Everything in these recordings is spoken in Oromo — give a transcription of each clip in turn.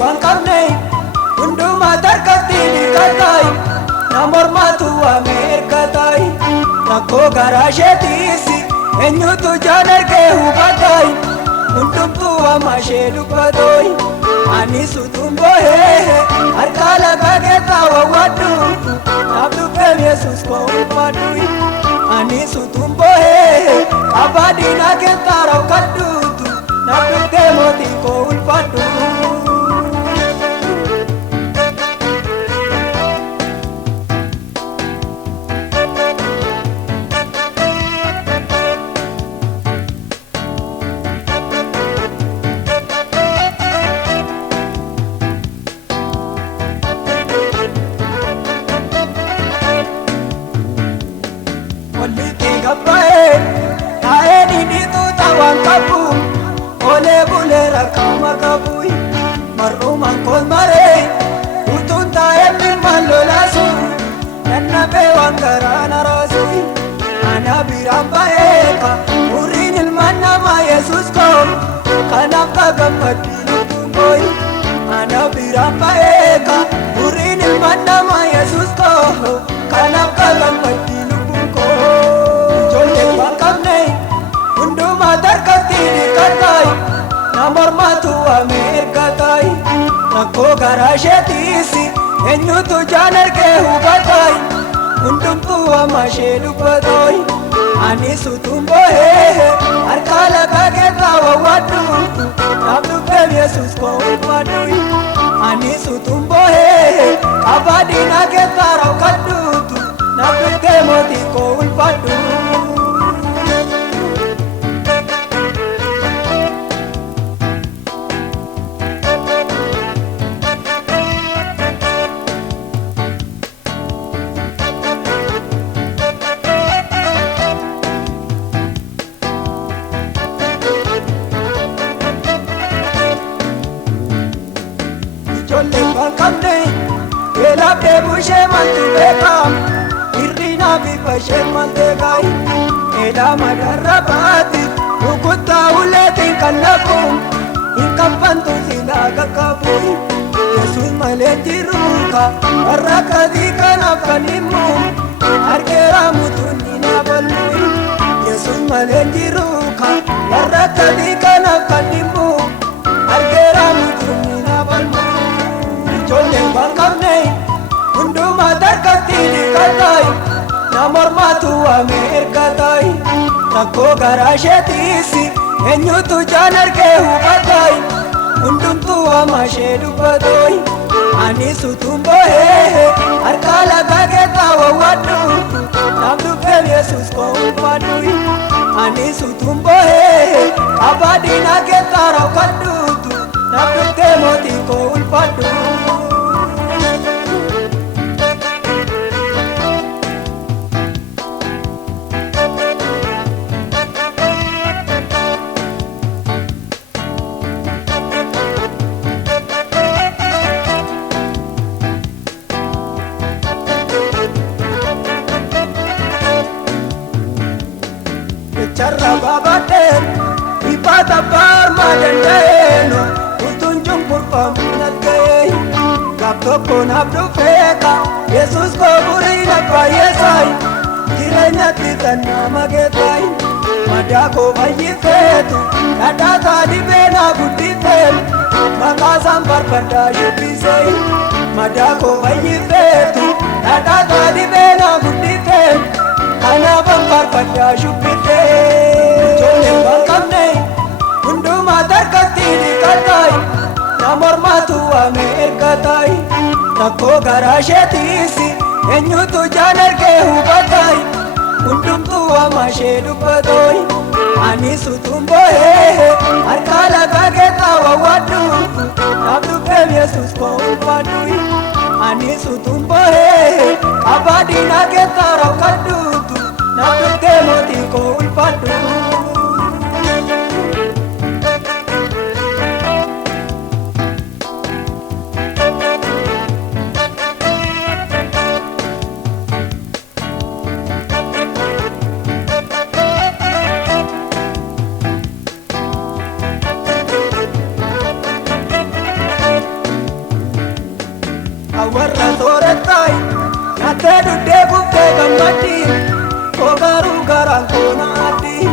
waan qabne hundumaa tarkatti dhiqatai namormaatu ameerikatai rakkoo garaa isheetiisi eenyutu jaan argee hubatai hundumtuu amma ishee dubbatoi ani sutuun boohee harka lafa keessa wawwadhu naaf dhufeef Yesuus koo ulfaadhui ani sutuun boohee abbaa diinaa keessa raawwadhuutu naaf dhufee mootii koo ulfaadhu. Ole bule rakama kabui maruman kol mare utunta emin malolasu nanna be wangarana rasui ana biramba eka urin ilmanna ma Yesus ko kanapka gammadinu boy ana biramba eka urin ilmanna ma Yesus ko kanapka gammadinu ko jolle bakamne unduma tarkati dikatai namormaatu ameerikatai rakkoo garaa isheetiisi eenyutu jaan argee hubatai hundumtuu amma ishee dubbatoi ani sutuun boohee harka lafa keessa wawwadhu naaf dhufeef Yesuus koo ulfaadhui ani sutuun boohee abbaa diinaa keessa raawwadhuutu naaf dhufee mootii koo ulfaadhu. Jolle balkamne elabde bushe mantu bekam irrina bifashe mantegai ela madarabati ukutta uleti kanakum inkampantu silaga kabui Yesus maleti ruka arrakadi kanafanimu argera mutunina balui Yesus maleti ruka arrakadi kanafanimu argera mutunina balui jolle bakamne hunduma tarkatti dhiqatai namormaatu ameerikatai rakkoo garaa isheetiisi eenyutu jaan argee hubatai hundumtuu amma ishee dubbatoi ani sutuun boohee harka lafa keessa wawwadhu naaf dhufeef Yesuus koo ulfaadhui ani sutuun boohee abbaa diinaa keessa raawwadhuutu naaf dhufee mootii koo ulfaadhu. Charra babaden ibada bar madendeno utun jumpur pamunat gay gabto kon abdu feka Yesus ko burina payesai jirenya titana magetai madako bayifetu nadata dibena guditem makasam barkada yubisai madako bayifetu nadata dibena guditem ana barkada yubite jolle bakamne hunduma tarkatti dhiqatai namormaatu ameerikatai rakkoo garaa isheetiisi eenyutu jaan argee hubatai hundumtuu amma ishee dubbatoi ani sutuun boohee harka lafa keessa wawwadhu naaf dhufeef Yesuus koo ulfaadhui ani sutuun boohee abbaa diinaa keessa raawwadhuutu naaf dhufee mootii koo ulfaadhu. Duutee dudee buftee gammatti Kogaruu garaan koonaatti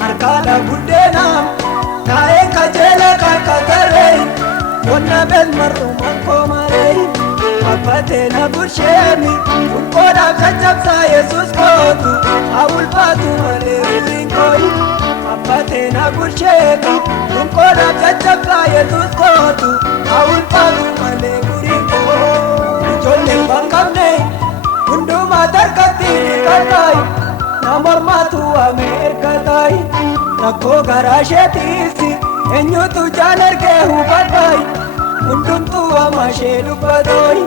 Harkaadha buddeenaa Taa'ee kajeela kakkatarree Wonna belmarru makkoo maree Abbatee na bulsheemi Kunkoodhaaf caccabsaa Yesuus kootu Awulfaatu malee uriin kooyi Abbatee na bulsheemi Kunkoodhaaf caccabsaa Yesuus kootu Awulfaatu malee uriin kooyi Ijoolleen banqabne hundumaa tarkatti dhiqattaay Na mormaatu ameerkataay Rakkoo garaa isheetiisi eenyutu jaan argee hubataay Hundumtuu amma ishee dubbataay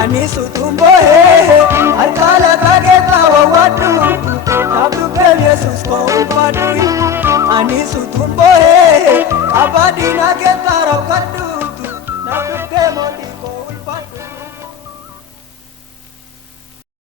Anis utuun boohee harka lafa keessaa wawwadhu Naaf dubbeef Yesuus koo ulfaadhu Anis utuun boohee qaba diinaa keessa